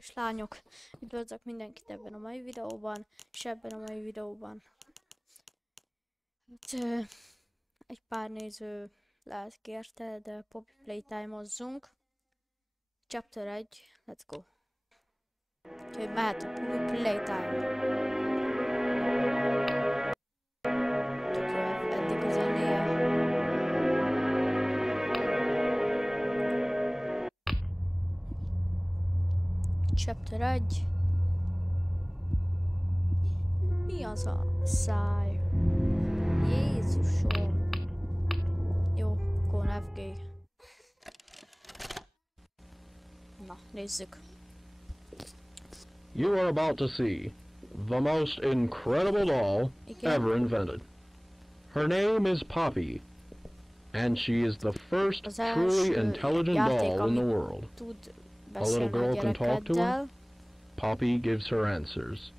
és lányok, üdvözlök mindenkit ebben a mai videóban, és ebben a mai videóban hát, egy pár néző lehet kérte, de Poppy Playtime-ozzunk. Chapter 1, let's go. Úgyhogy mehet a Poppy Playtime. Tök jó, eddig a zenéje. Chapter 1. Mi az a száj? Jézusom. Jó, akkor FG. Na, nézzük. You are about to see the most incredible doll ever invented. Her name is Poppy, and she is the first truly intelligent doll in the world. A little girl can talk to her. Poppy gives her answers.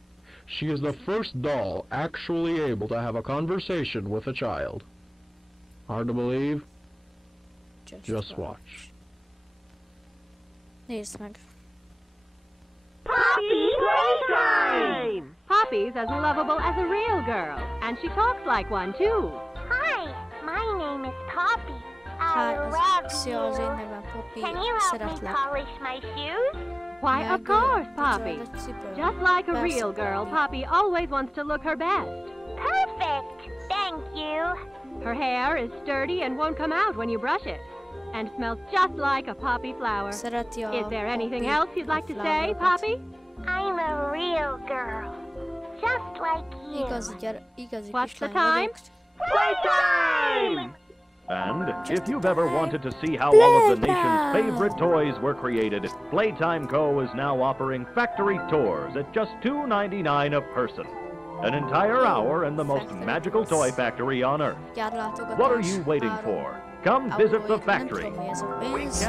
She is the first doll actually able to have a conversation with a child. Hard to believe? Just watch. Nézd meg. Poppy Playtime! Poppy's as lovable as a real girl, and she talks like one too. Hi, my name is Poppy. I Hi, love szia, az én you. nevem Poppy, Can you help me szeretlek. polish my shoes? Why, of course, Poppy. Üdvözlet cipőm. Just like a Persze, real girl, Poppy. Poppy always wants to look her best. Perfect. Thank you. Her hair is sturdy and won't come out when you brush it, and smells just like a poppy flower. Szereti a Is there anything Poppy else you'd like to say, flower-okat. Poppy? I'm a real girl. Just like you. Igazi What's the kislány time? vagyok. Playtime! And if you've ever wanted to see how all of the nation's favorite toys were created, Playtime Co. is now offering factory tours at just $2.99 a person. An entire hour in the most magical toy factory on Earth. Gyárlátogatás. What are you waiting for? Come visit the factory. Nem tudom, mi ez a pénz.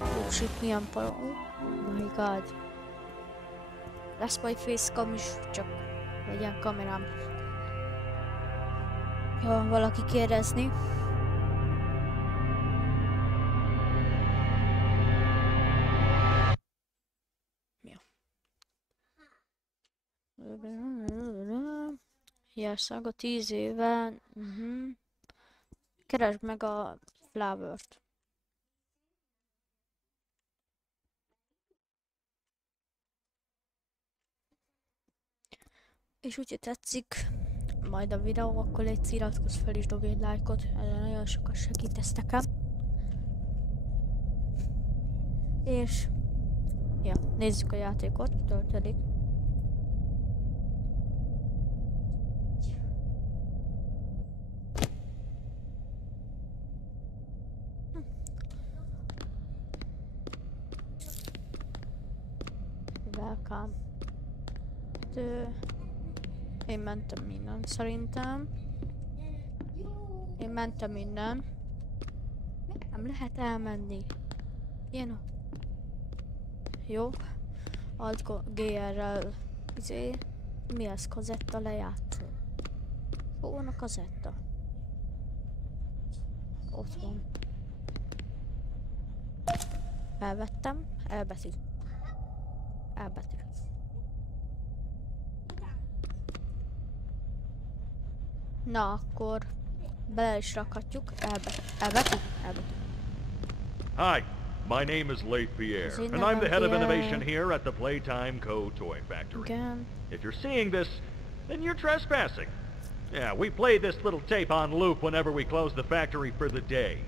Oh shit, milyen para. Oh my god. Lesz majd facecam is, csak legyen kamerám. Ha valaki kérdezni. Ja. Jelszag a 10 éve. Keresd meg a Flower-t. És úgyhogy tetszik majd a videó, akkor légy iratkozz fel és dobj egy lájkot, ezzel nagyon sokat segítesz nekem. És ja, nézzük a játékot, töltődik. Welcome. Én mentem minden, szerintem. Én mentem innen. Nem lehet elmenni. Ilyen. Jó. Alt GR-rel. Mi ez? Kazetta lejátszó. Hol van a kazetta? Ott van. Elvettem. Elbetű. Elbetű. Na, akkor bele is rakhatjuk. Elbetű. Hi, my name is Leif Pierre, and I'm the head of innovation here at the Playtime Co. Toy Factory. Igen. If you're seeing this, then you're trespassing. Yeah, we play this little tape on loop whenever we close the factory for the day.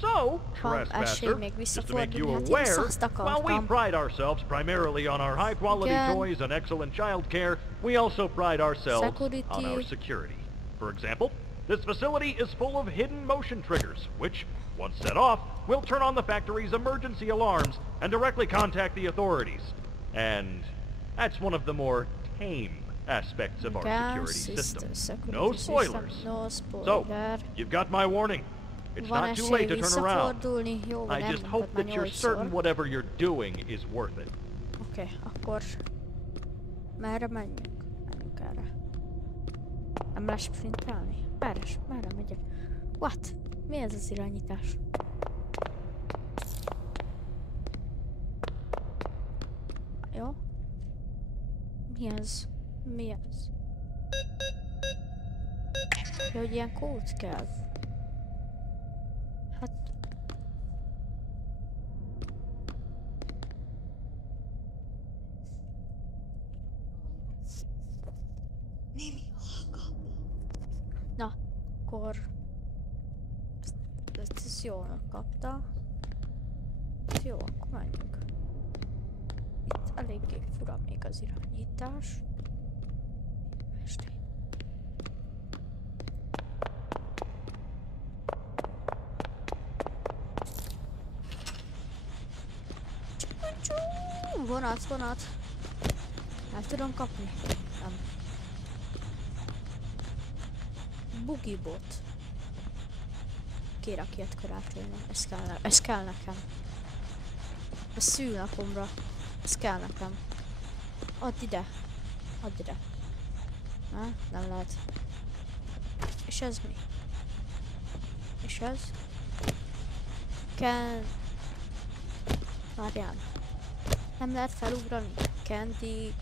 So, trespasser, just to make you aware, while we pride ourselves primarily on our high-quality toys and excellent child care, we also pride ourselves on our security. For example, this facility is full of hidden motion triggers, which, once set off, will turn on the factory's emergency alarms and directly contact the authorities. And that's one of the more tame aspects of our security system. No spoilers. So, you've got my warning. It's not too late to turn around. I just hope that you're certain whatever you're doing is worth it. Okay, akkor merre menjünk? Menjünk erre. Nem lehet sprintelni? Merre megyek? What? Mi ez az irányítás? Mi ez? Mi ez? Ja, hogy ilyen kód kell. Hát... Na, akkor... Ezt jól kapta. Jó, akkor menjünk. Itt eléggé fura még az irányítás. Vonat. El tudom kapni? Nem. Bugibot. Kérek ilyet karácsonyra. Ez kell nekem. A szülnapomra. Ez kell nekem. Add ide. Nem lehet. És ez mi? És ez? Várjál. Nem lehet felugrani. Candy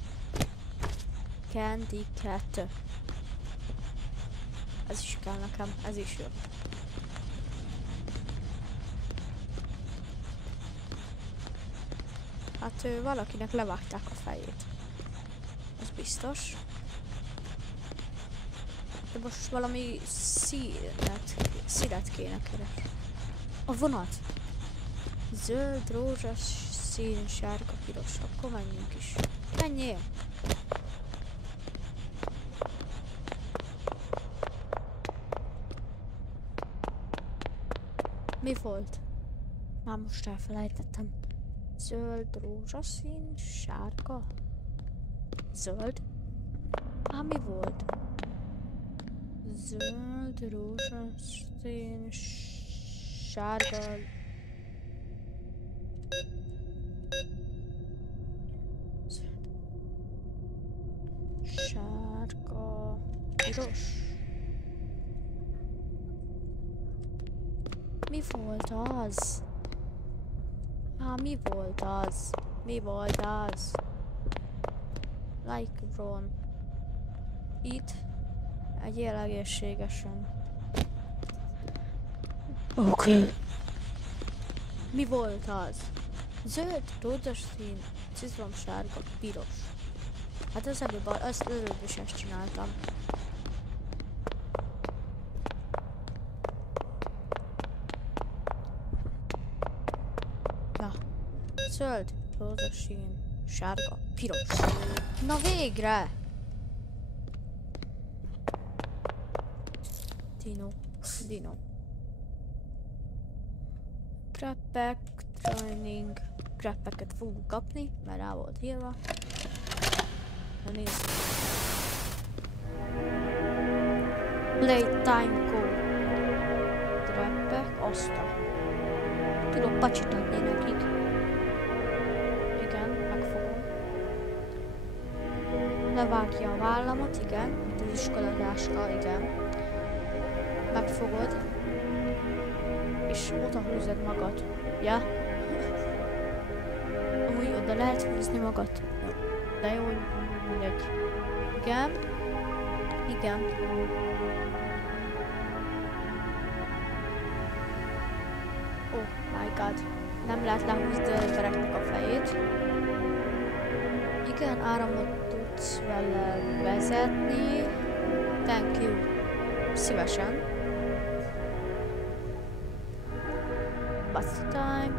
2. Ez is kell nekem, ez is jó. Hát valakinek levágták a fejét. Ez biztos. De most valami színet kéne keresni. A vonat! Zöld, rózsaszín, sárga, piros. Akkor menjünk is. Menjél! Mi volt? Már most elfelejtettem. Zöld, rózsaszín, sárga. Zöld? Mi volt? Zöld, rózsaszín, sárga. Sárga, piros. Mi volt az? Mi volt az? Like Ron. Itt egyél egészségesen. Oké. Mi volt az? Zöld, rózsaszín, citromsárga, piros. Hát az előbb is ezt csináltam. Na. Zöld, rózsaszín, sárga, piros. Na végre! Dino. Grappek, training. Grappeket fogunk kapni, mert rá volt írva. Na nézzük. Playtime code. Grappek, aztán. Tudom pacsit adni nekik. Igen, megfogom. Levágja a vállamot, igen. Mint az iskolatáska, igen. Megfogod. És oda húzod magad. Ja? Amúgy oda lehet húzni magad. De jó, mindegy. Igen. Oh my god. Nem lehet lehúzni az embereknek a fejét. Igen, áramot tudsz vele vezetni. Thank you. Szívesen. What's time?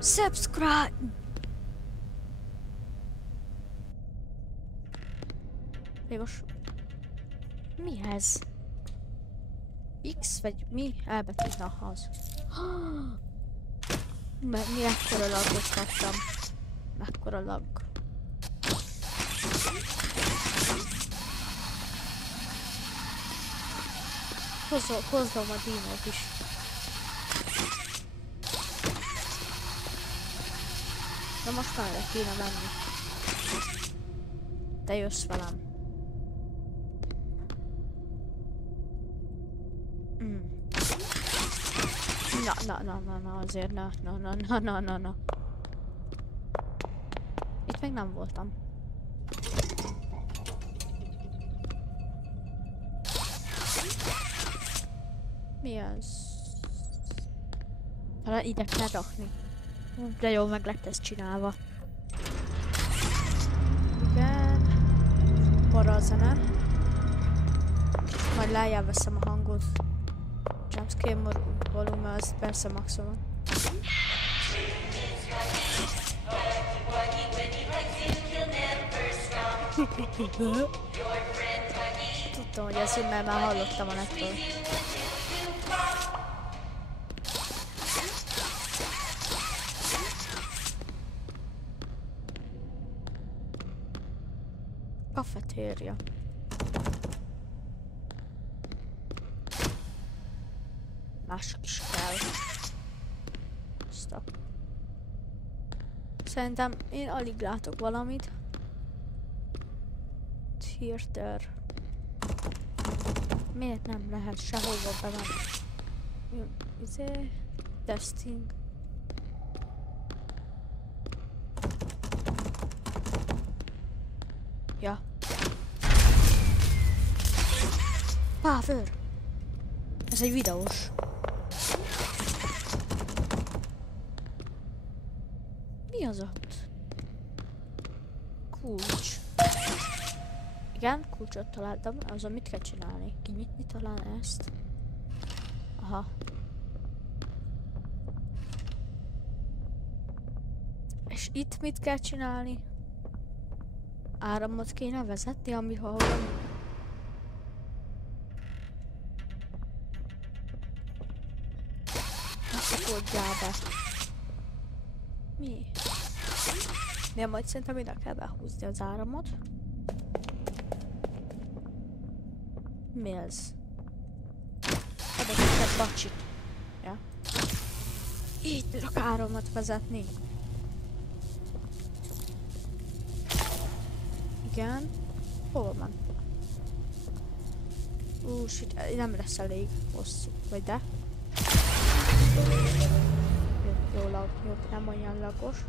Subscribe! Most... Mi ez? X vagy mi? Elbetűt, na az. Mekkora lagot kaptam. Mekkora lag. Hozzom a dinót is. De most már kéne menni. Te jössz velem. Na, azért na. Itt még nem voltam. Mi az? Talán ide kell rakni. De jó, meg lett ez csinálva. Igen. Para a zene. Majd lejjel veszem a hangot. Jumpscare volume az persze maximum. Tudtam, hogy ez mert már hallottam a nettől. Kafetéria. Mások is kell. Stop. Szerintem én alig látok valamit. Theater. Miért nem lehet sehova bemenni? Izé... Testing. Ja. Power! Ez egy videós. Mi az ott? Kulcs. Igen, kulcsot találtam. Azon mit kell csinálni? Kinyitni talán ezt? Aha. És itt mit kell csinálni? Áramot kéne vezetni, ami hallom. Fogadjál be. Mi? Nem, majd szerintem ide kell behúzni az áramot. Mi ez? Adok neked bacsit. Ja. Így tudok áramot vezetni. Igen. Hol van? Shit, nem lesz elég hosszú. Vagy de? Jó, nem olyan lagos.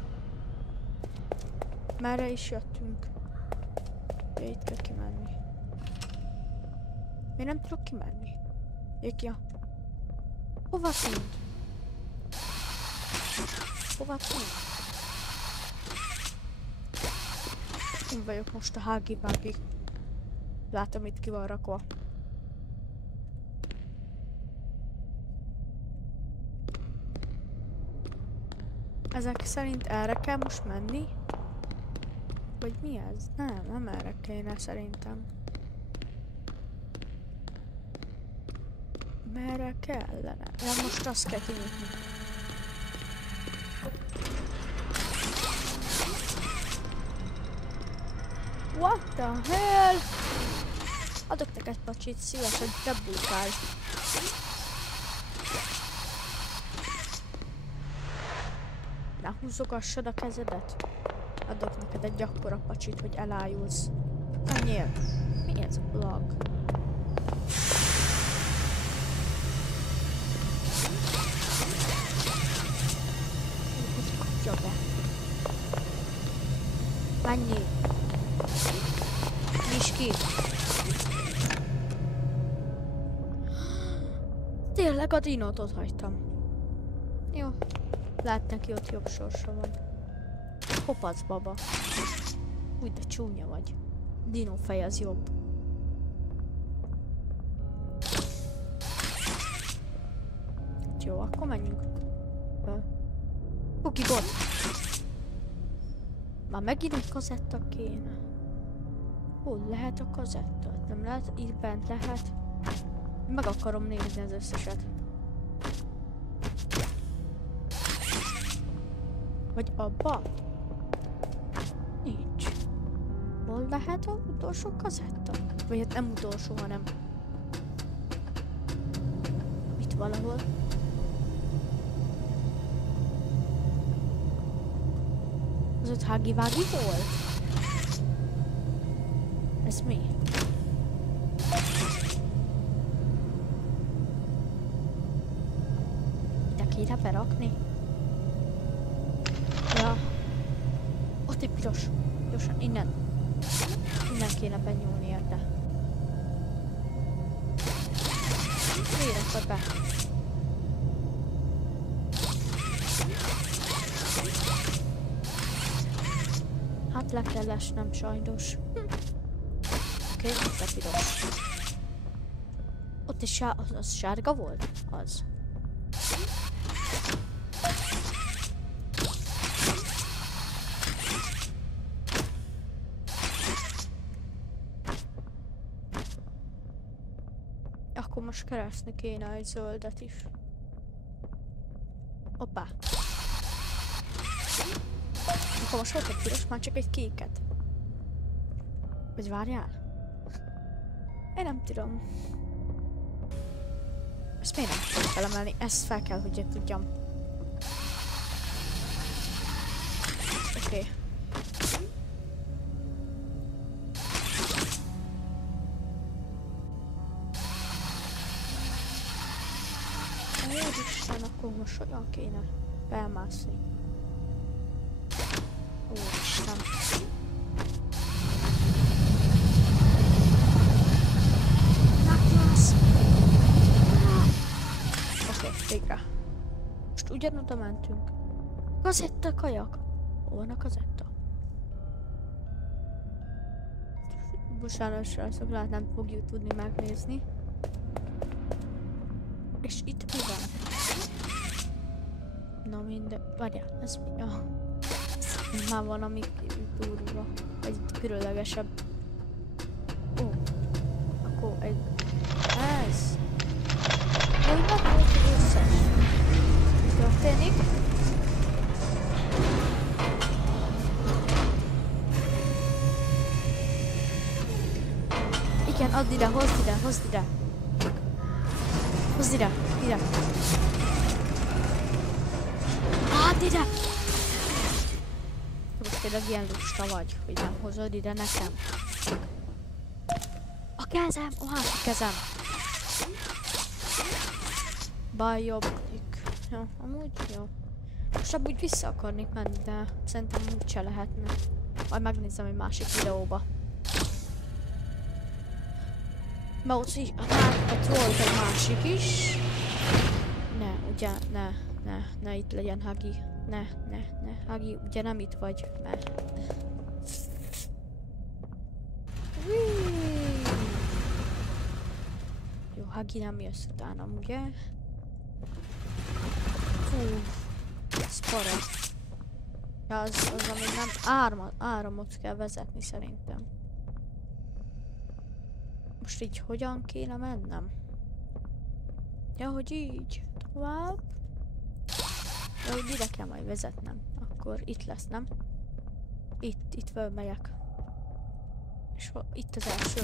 Merre is jöttünk? Ja, itt kell kimenni. Miért nem tudok kimenni? Ja. Hova tűnt? Hova tűnt? Én vagyok most a hági-vági. Látom, itt ki van rakva. Ezek szerint erre kell most menni? Vagy mi ez? Nem erre kéne szerintem. Merre kellene? Ja, most azt kell kinyitni. What the hell? Adok neked pacsit, szívesen, te bulkálj. Ne húzogassad a kezedet. Adok neked egy akkora pacsit, hogy elájulsz. Menjél. Mi ez a lag? Hogy kapja be? Menjél. Nyisd ki. Tényleg a dinót ott hagytam. Jó. Lát neki ott jobb sorsa van. Kopac baba. Úgy, de csúnya vagy. Dino fej az jobb. Jó, akkor menjünk. Cookie bot. Már megint egy kazetta kéne. Hol lehet a kazetta? Nem lehet? Itt bent lehet. Meg akarom nézni az összeset. Vagy abba? Nincs. Hol lehet a utolsó kazetta? Vagy hát nem utolsó, hanem... Itt valahol. Az ott hági-vági volt? Ez mi? Ide kéne berakni? Ja. Ott egy piros. Gyorsan, innen. Innen kéne benyúlni érte. Miért akar be? Hát le kell esnem sajnos. Oké, itt a piros. Ott is az sárga volt? Az. Akkor most keresni kéne egy zöldet is. Hoppá. Akkor most volt egy piros, már csak egy kéket. Vagy várjál? Én nem tudom. Ezt miért nem tudom felemelni? Ezt fel kell, hogy tudjam. Oké. Úristen, akkor most hogyan kéne felmászni? Úristen. Végre. Most ugyanoda mentünk. Kazetta kajak. Hol van a kazetta? Bocsánat, srácok, lehet nem fogjuk tudni megnézni. És itt mi van? Na minden... Várjál, ez mi? Ah. Már van, ami durva. Vagy különlegesebb. Ó. Akkor egy... Ez. Hogy megvolt az összes? Mi történik? Igen, add ide, hozd ide, hozd ide. Hozd ide, ide. Add ide! Most tényleg ilyen lusta vagy, hogy nem hozod ide nekem. A kezem, a másik kezem. Bajjobbik. Jó, amúgy jó. Most amúgy vissza akarnék menni, de szerintem úgyse lehetne. Majd megnézem egy másik videóba. Mert ott így, ott volt egy másik is. Ne, ugye, ne itt legyen Hagi. Ne, Hagi, ugye nem itt vagy, mert... Jó, Hagi nem jössz utánam, ugye? Fú, ez para. Ja, az amíg nem áramot kell vezetni szerintem. Most így hogyan kéne mennem? Ja, hogy így. Tovább. Ja, hogy ide kell majd vezetnem. Akkor itt lesz, nem? Itt fölmegyek. És itt az első.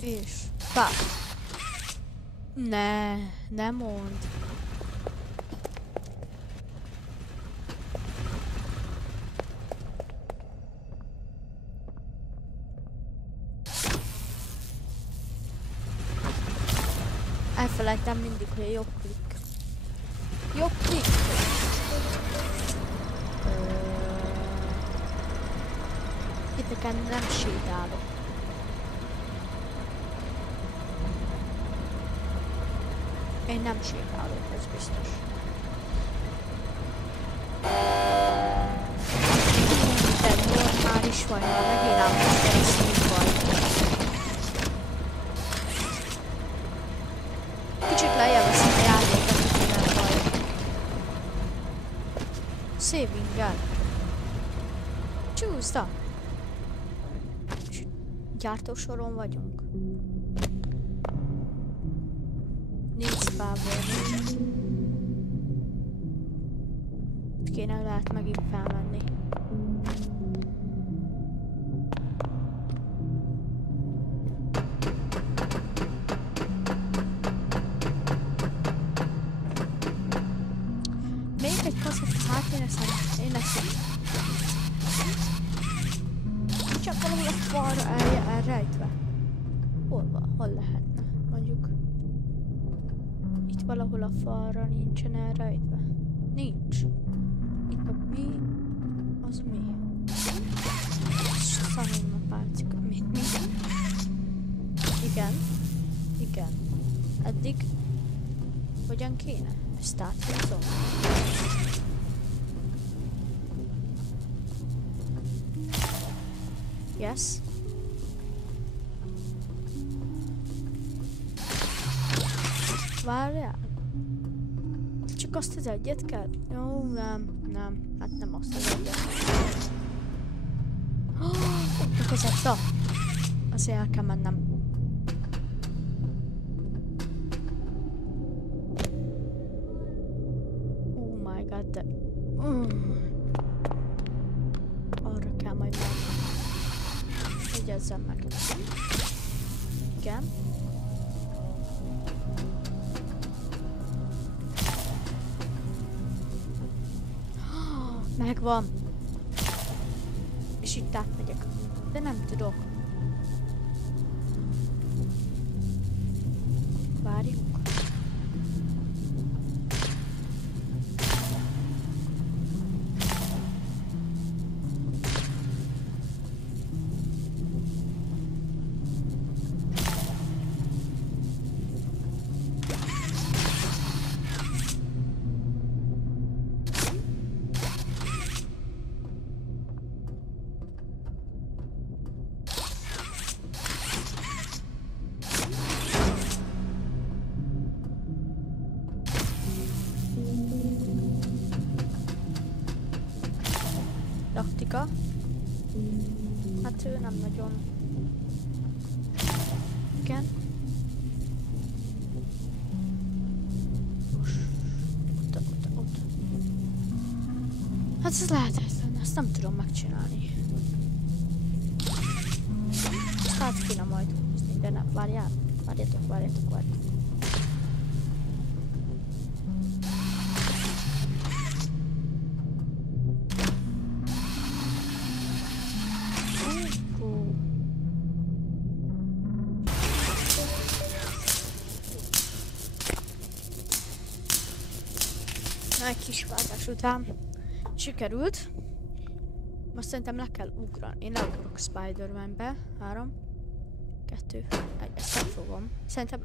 És pá! Ne mondd! Elfelejtem mindig, hogy a jobb klik. Jobb klik! Hiteken nem sétálok. Én nem sétálok, ez biztos. De normális vagy, már megint ámozta ezt mi baj. Kicsit lejjebb veszem a játékot, hogy nem baj. Saving-el. Csúszda! Gyártósoron vagyunk. Nincs bából. Kéne lehet megint felmenni. Még egy kasszett, hát én leszem. Csak valahol a falra elrejtve. Hol van? Hol lehetne? Mondjuk. Itt valahol a falra nincsen elrejtve. Nincs. Itt meg mi? Az mi? Szarulna pálcika. Mi? Igen. Eddig hogyan kéne? Ezt áthúzom. Yes. Várjál. Csak azt az egyet kell? Jó, nem. Hát nem azt az egyet. Ott a kezetta. Azért el kell mennem. Oh my god, de... Arra kell majd menni. Egyezzem meg. Igen. Megvan. És itt átmegyek. De nem tudok. Várjunk. Taktika. Hát ő nem nagyon. Igen. Ott. Hát ez lehetetlen, ezt nem tudom megcsinálni. Ezt át kéne majd húzni, de nem, várjátok. Egy kis vágás után sikerült. Most szerintem le kell ugrani. Én leugrok Spider-Man-be. 3, 2, 1. Ezt nem fogom. Szerintem...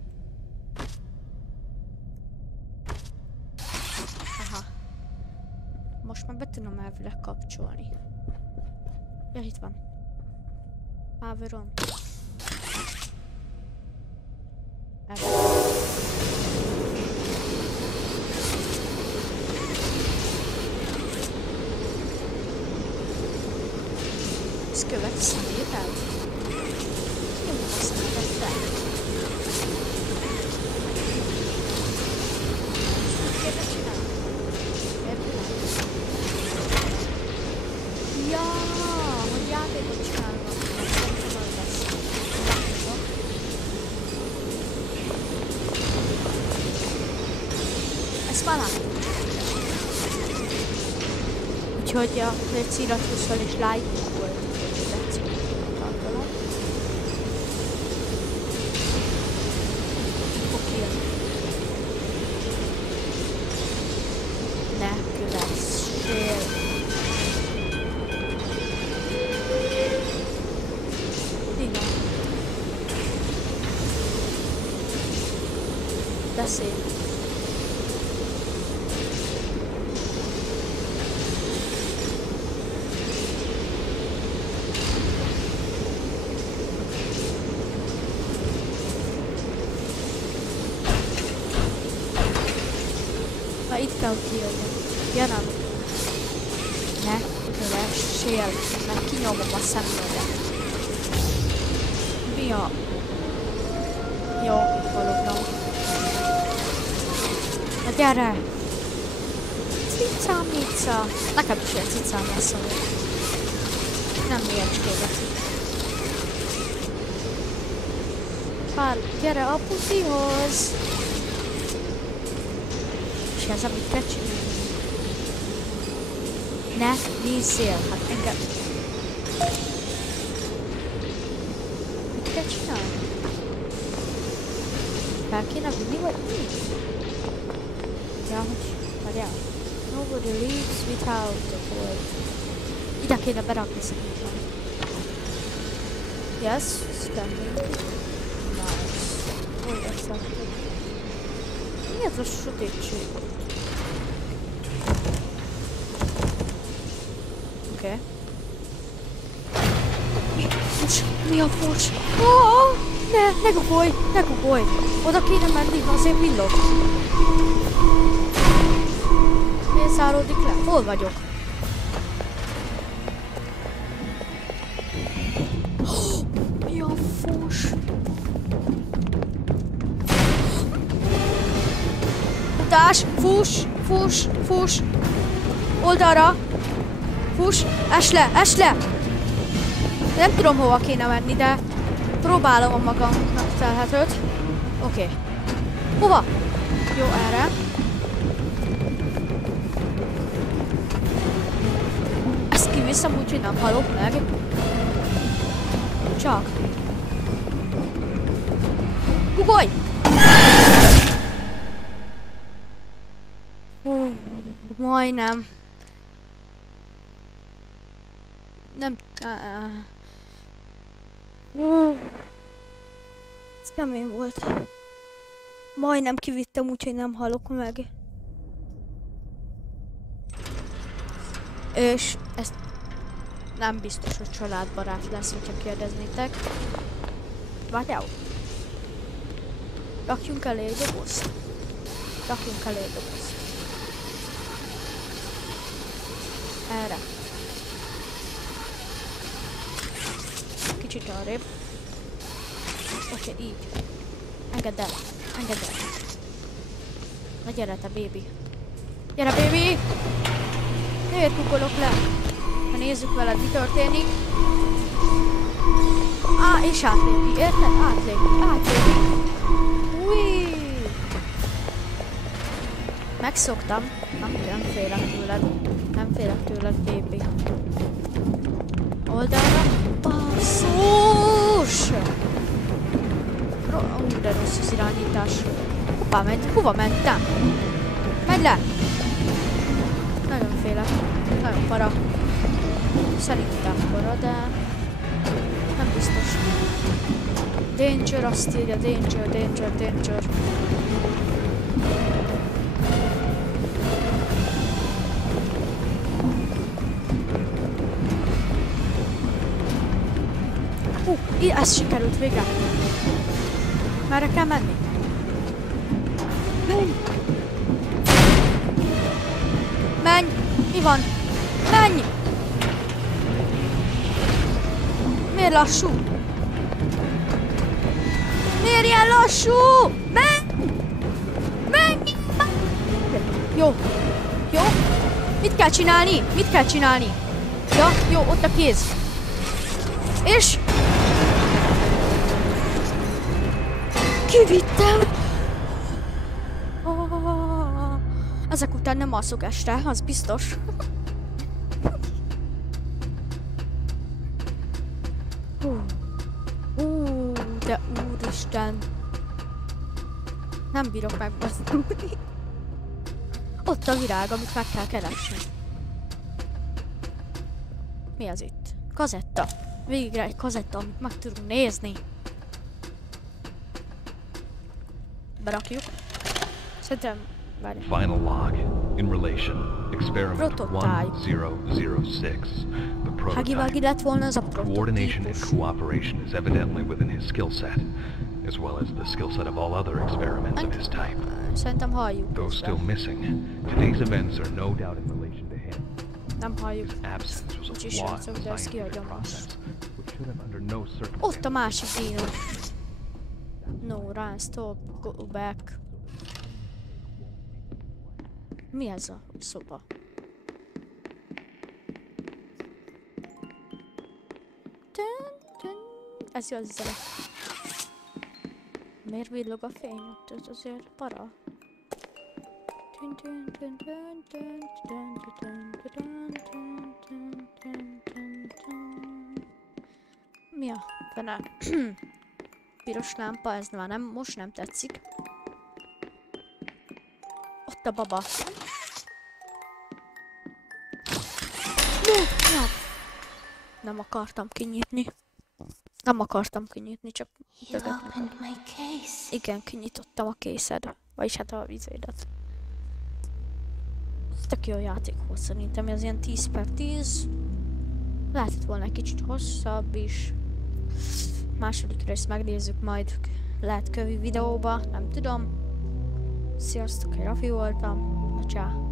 Aha. Most már be tudom elvileg kapcsolni. Ja, itt van. Power on. Ez követi személyetelt? Jó, azt megette. Mit kéne csinálni? Ja, hogy játékot csinálunk, akkor az lesz. Ezt már láttuk. Úgyhogy a iratkozz fel és like volt. De szép. Itt kell kijöjjön. Ja nem. Ne kövessél, mert kinyomom a szemedet. Mi a... Jó, valóban. Na gyere! Cica. Nekem is ilyen cicám lesz, hogy nem ilyecskéget. Pál, gyere a putihoz! És ez amit kell csinálni? Ne nézzél, hát engem... Mit kell csinálni? Fel kéne vinni, vagy mi? Ja, hogy... Várjál. Nobody leaves without the boy. Ide kéne berakni szerintem. Yes, standing. Nice. Úgy eszem. Mi ez a sötétség? Oké. Mi a fos? Oh, ne gugolj, ne gugolj! Oda kéne menni, azért villog. Miért szállódik le? Hol vagyok? Oh, mi a fos? Futás! Fuss! Fuss! Fuss! Oldalra! Fuss! Esd le! Esd le! Nem tudom hova kéne menni, de próbálom a magamnak telhetőt. Oké. Hova? Jó, erre. Ezt kiviszem úgy, hogy nem halok meg. Csak. Gugolj! Majdnem. Nem... Ez kemény volt. Majdnem kivittem, úgyhogy nem halok meg. És ez nem biztos, hogy családbarát lesz, hogyha kérdeznétek. Várjál! Rakjunk elé egy dobozt. Rakjunk elé egy dobozt. Erre. Kicsit arrébb. Oké, így. Engedd el. Engedd el. Na gyere te, baby. Gyere, baby! Miért kukkolok le? Ha nézzük veled, mi történik. És átlépi, érted? Átlépi. Ui! Megszoktam. Nem félek tőled. Nem félek tőled, baby. Oldalra. Basszus! De rossz az irányítás. Hova mentem? Menj le! Nagyon félek. Nagyon para. Szerintem para, de... nem biztos. Danger, azt írja. Danger. Ez sikerült végre. Merre kell menni? Menj! Mi van? Menj! Miért lassú? Miért ilyen lassú? Menj! Menj! Jó. Mit kell csinálni? Ja, jó, ott a kéz. És... kivittem! Ezek után nem alszok este, az biztos. De úristen! Nem bírok megmozdulni. Ott a virág, amit meg kell keresni. Mi az itt? Kazetta. Végre egy kazetta, amit meg tudunk nézni. Berakjuk. Szerintem... várj. Final log. In relation. Experiment 1006. The prototype. Lett volna az a Coordination and prototípus. cooperation is evidently within his skill set, as well as the skill set of all other experiments of his type. Szerintem halljuk. Though still missing, today's events are no doubt in relation to him. Nem halljuk. His absence was a flaw in the scientific process, which should have under no circumstances. Ott a másik dínos. No, run, stop, go back. Mi ez a szoba? Ez jó az zene. Miért villog a fény ott? Ez azért para. Mi a fene? Piros lámpa, ez már nem, most nem tetszik. Ott a baba. No, Nem akartam kinyitni. Nem akartam kinyitni, csak... Igen, kinyitottam a készed. Vagyis hát a vizédet. Ez tök jó játék volt szerintem, ez ilyen 10/10. Lehetett volna egy kicsit hosszabb is. Második részt megnézzük majd. Lehet kövi videóba, nem tudom. Sziasztok, én Rafi voltam. Csá!